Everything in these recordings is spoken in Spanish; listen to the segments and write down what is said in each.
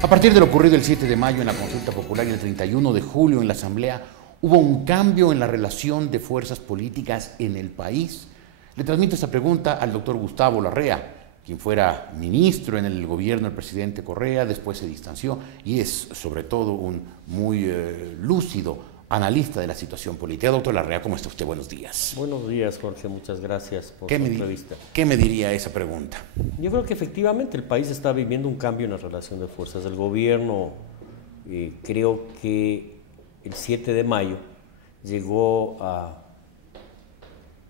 A partir de lo ocurrido el 7 de mayo en la consulta popular y el 31 de julio en la Asamblea, hubo un cambio en la relación de fuerzas políticas en el país. Le transmito esta pregunta al doctor Gustavo Larrea, quien fuera ministro en el gobierno del presidente Correa, después se distanció y es sobre todo un muy lúcido analista de la situación política. Doctor Larrea, ¿cómo está usted? Buenos días. Buenos días, Jorge. Muchas gracias por su entrevista. ¿Qué me diría esa pregunta? Yo creo que efectivamente el país está viviendo un cambio en la relación de fuerzas. El gobierno, creo que el 7 de mayo llegó a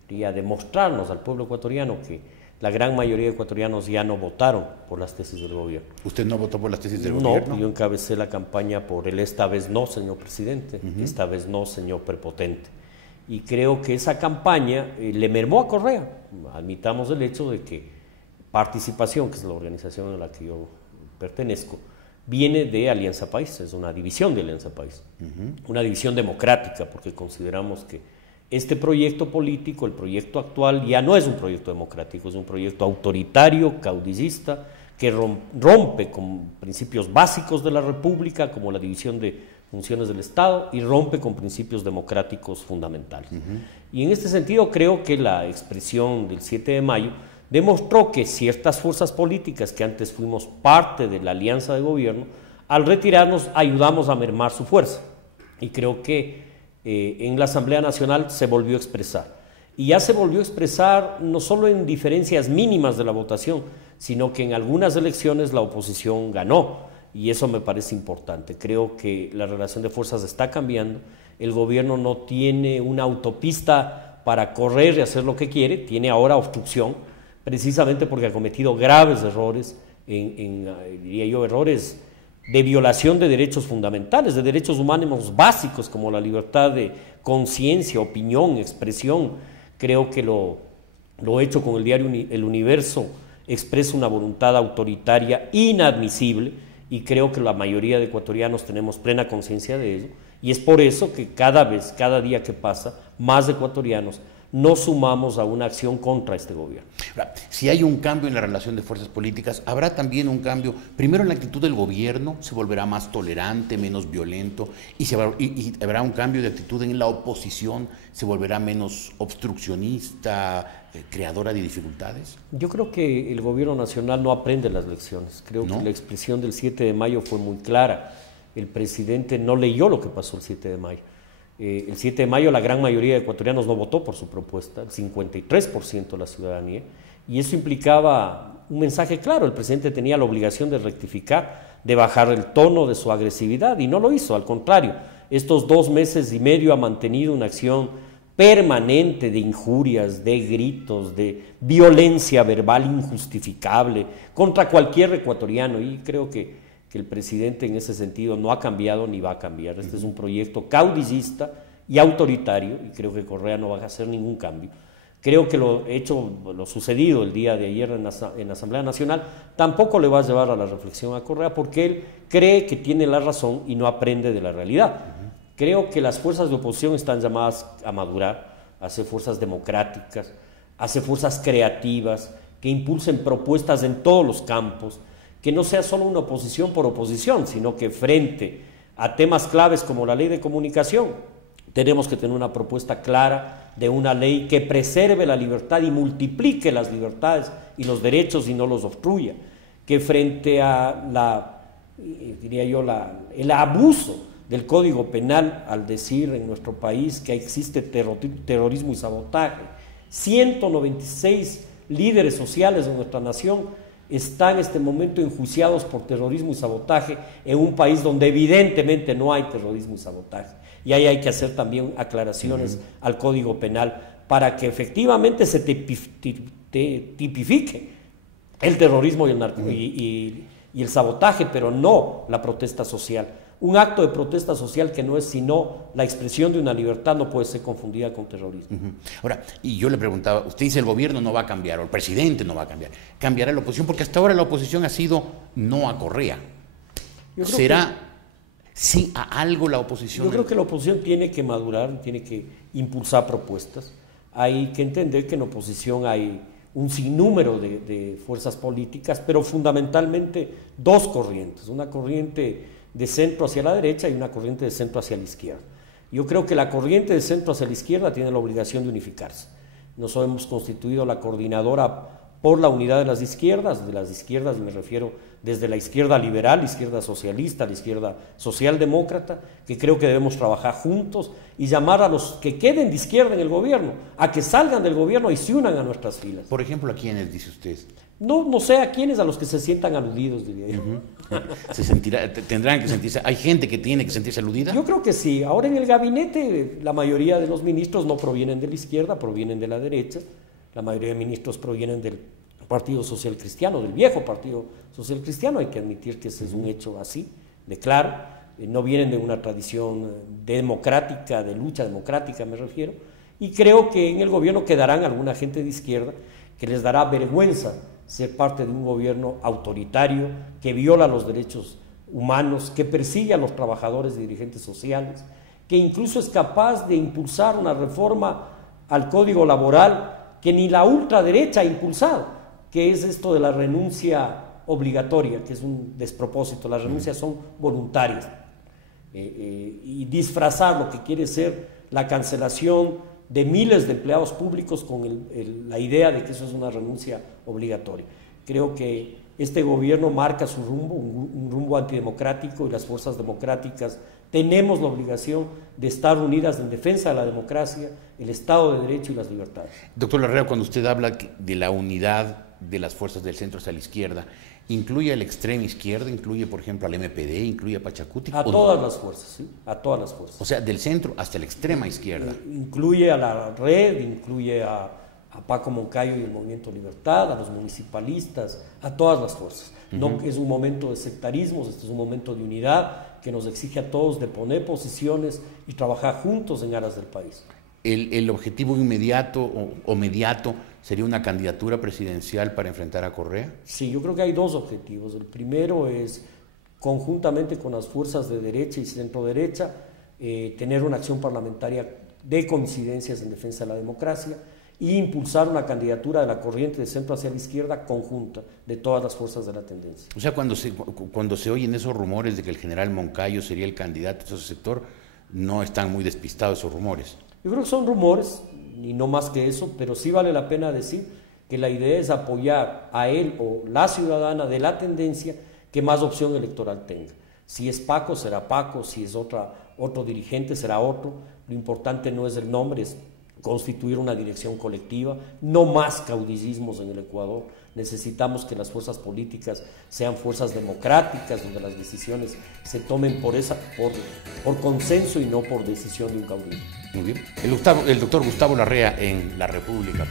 demostrarnos al pueblo ecuatoriano que la gran mayoría de ecuatorianos ya no votaron por las tesis del gobierno. ¿Usted no votó por las tesis del gobierno? No, yo encabecé la campaña por el esta vez no, señor presidente, esta vez no, señor prepotente. Y creo que esa campaña le mermó a Correa. Admitamos el hecho de que Participación, que es la organización a la que yo pertenezco, viene de Alianza País, es una división de Alianza País, una división democrática, porque consideramos que este proyecto político, el proyecto actual, ya no es un proyecto democrático, es un proyecto autoritario, caudillista, que rompe con principios básicos de la República, como la división de funciones del Estado, y rompe con principios democráticos fundamentales. Y en este sentido creo que la expresión del 7 de mayo demostró que ciertas fuerzas políticas que antes fuimos parte de la alianza de gobierno, al retirarnos ayudamos a mermar su fuerza. Y creo que en la Asamblea Nacional se volvió a expresar. Y ya se volvió a expresar no solo en diferencias mínimas de la votación, sino que en algunas elecciones la oposición ganó. Y eso me parece importante. Creo que la relación de fuerzas está cambiando. El gobierno no tiene una autopista para correr y hacer lo que quiere, tiene ahora obstrucción, precisamente porque ha cometido graves errores, diría yo, errores de violación de derechos fundamentales, de derechos humanos básicos como la libertad de conciencia, opinión, expresión. Creo que lo hecho con el diario El Universo expresa una voluntad autoritaria inadmisible y creo que la mayoría de ecuatorianos tenemos plena conciencia de ello y es por eso que cada día que pasa, más ecuatorianos nos sumamos a una acción contra este gobierno. Ahora, si hay un cambio en la relación de fuerzas políticas, habrá también un cambio, primero en la actitud del gobierno, se volverá más tolerante, menos violento, y habrá un cambio de actitud en la oposición, se volverá menos obstruccionista, creadora de dificultades. Yo creo que el gobierno nacional no aprende las lecciones, creo que la expresión del 7 de mayo fue muy clara, el presidente no leyó lo que pasó el 7 de mayo. El 7 de mayo la gran mayoría de ecuatorianos no votó por su propuesta, el 53% de la ciudadanía, y eso implicaba un mensaje claro, el presidente tenía la obligación de rectificar, de bajar el tono de su agresividad, y no lo hizo, al contrario, estos 2 meses y medio ha mantenido una acción permanente de injurias, de gritos, de violencia verbal injustificable contra cualquier ecuatoriano, y creo que el presidente en ese sentido no ha cambiado ni va a cambiar. Este es un proyecto caudillista y autoritario y creo que Correa no va a hacer ningún cambio. Creo que lo sucedido el día de ayer en la Asamblea Nacional tampoco le va a llevar a la reflexión a Correa porque él cree que tiene la razón y no aprende de la realidad. Creo que las fuerzas de oposición están llamadas a madurar, a ser fuerzas democráticas, a ser fuerzas creativas, que impulsen propuestas en todos los campos, que no sea solo una oposición por oposición, sino que frente a temas claves como la ley de comunicación, tenemos que tener una propuesta clara de una ley que preserve la libertad y multiplique las libertades y los derechos y no los obstruya, que frente a el abuso del Código Penal al decir en nuestro país que existe terrorismo y sabotaje, 196 líderes sociales de nuestra nación están en este momento enjuiciados por terrorismo y sabotaje en un país donde evidentemente no hay terrorismo y sabotaje. Y ahí hay que hacer también aclaraciones al Código Penal para que efectivamente se tipifique el terrorismo y el sabotaje, pero no la protesta social. Un acto de protesta social que no es sino la expresión de una libertad no puede ser confundida con terrorismo. Ahora, y yo le preguntaba, usted dice el gobierno no va a cambiar, o el presidente no va a cambiar, ¿cambiará la oposición? Porque hasta ahora la oposición ha sido no a Correa. ¿Será sí a algo la oposición? Yo creo que la oposición tiene que madurar, tiene que impulsar propuestas. Hay que entender que en la oposición hay un sinnúmero de fuerzas políticas, pero fundamentalmente dos corrientes, una corriente de centro hacia la derecha y una corriente de centro hacia la izquierda. Yo creo que la corriente de centro hacia la izquierda tiene la obligación de unificarse. Nosotros hemos constituido la coordinadora por la unidad de las izquierdas me refiero desde la izquierda liberal, la izquierda socialista, la izquierda socialdemócrata, que creo que debemos trabajar juntos y llamar a los que queden de izquierda en el gobierno, a que salgan del gobierno y se unan a nuestras filas. Por ejemplo, ¿a quiénes dice usted? No sé a quiénes, a los que se sientan aludidos, diría yo. Tendrán que sentirse, ¿hay gente que tiene que sentirse aludida? Yo creo que sí. Ahora en el gabinete la mayoría de los ministros no provienen de la izquierda, provienen de la derecha. La mayoría de ministros provienen del Partido Social Cristiano, del viejo Partido Social Cristiano. Hay que admitir que ese es un hecho así, de claro. No vienen de una tradición democrática, de lucha democrática me refiero. Y creo que en el gobierno quedarán alguna gente de izquierda que les dará vergüenza ser parte de un gobierno autoritario que viola los derechos humanos, que persigue a los trabajadores y dirigentes sociales, que incluso es capaz de impulsar una reforma al Código Laboral que ni la ultraderecha ha impulsado, que es esto de la renuncia obligatoria, que es un despropósito. Las renuncias son voluntarias, y disfrazar lo que quiere ser la cancelación de miles de empleados públicos con la idea de que eso es una renuncia obligatoria. Creo que este gobierno marca su rumbo, un rumbo antidemocrático, y las fuerzas democráticas tenemos la obligación de estar unidas en defensa de la democracia, el Estado de Derecho y las libertades. Doctor Larrea, cuando usted habla de la unidad de las fuerzas del centro hacia la izquierda, ¿incluye a la extrema izquierda, incluye por ejemplo al MPD, incluye a Pachacuti? A todas las fuerzas, sí, a todas las fuerzas. O sea, del centro hasta la extrema izquierda. Incluye a la Red, incluye a Paco Moncayo y el Movimiento Libertad, a los municipalistas, a todas las fuerzas. No es un momento de sectarismos, este es un momento de unidad que nos exige a todos de poner posiciones y trabajar juntos en aras del país. ¿El objetivo inmediato o mediato sería una candidatura presidencial para enfrentar a Correa? Sí, yo creo que hay dos objetivos. El primero es, conjuntamente con las fuerzas de derecha y centro derecha, tener una acción parlamentaria de coincidencias en defensa de la democracia e impulsar una candidatura de la corriente de centro hacia la izquierda conjunta de todas las fuerzas de la tendencia. O sea, cuando se oyen esos rumores de que el general Moncayo sería el candidato de ese sector, no están muy despistados esos rumores. Yo creo que son rumores, y no más que eso, pero sí vale la pena decir que la idea es apoyar a él o la ciudadana de la tendencia que más opción electoral tenga. Si es Paco, será Paco; si es otro dirigente, será otro. Lo importante no es el nombre, es constituir una dirección colectiva, no más caudillismos en el Ecuador. Necesitamos que las fuerzas políticas sean fuerzas democráticas, donde las decisiones se tomen por consenso y no por decisión de un caudillo. Muy bien. El doctor Gustavo Larrea en La República.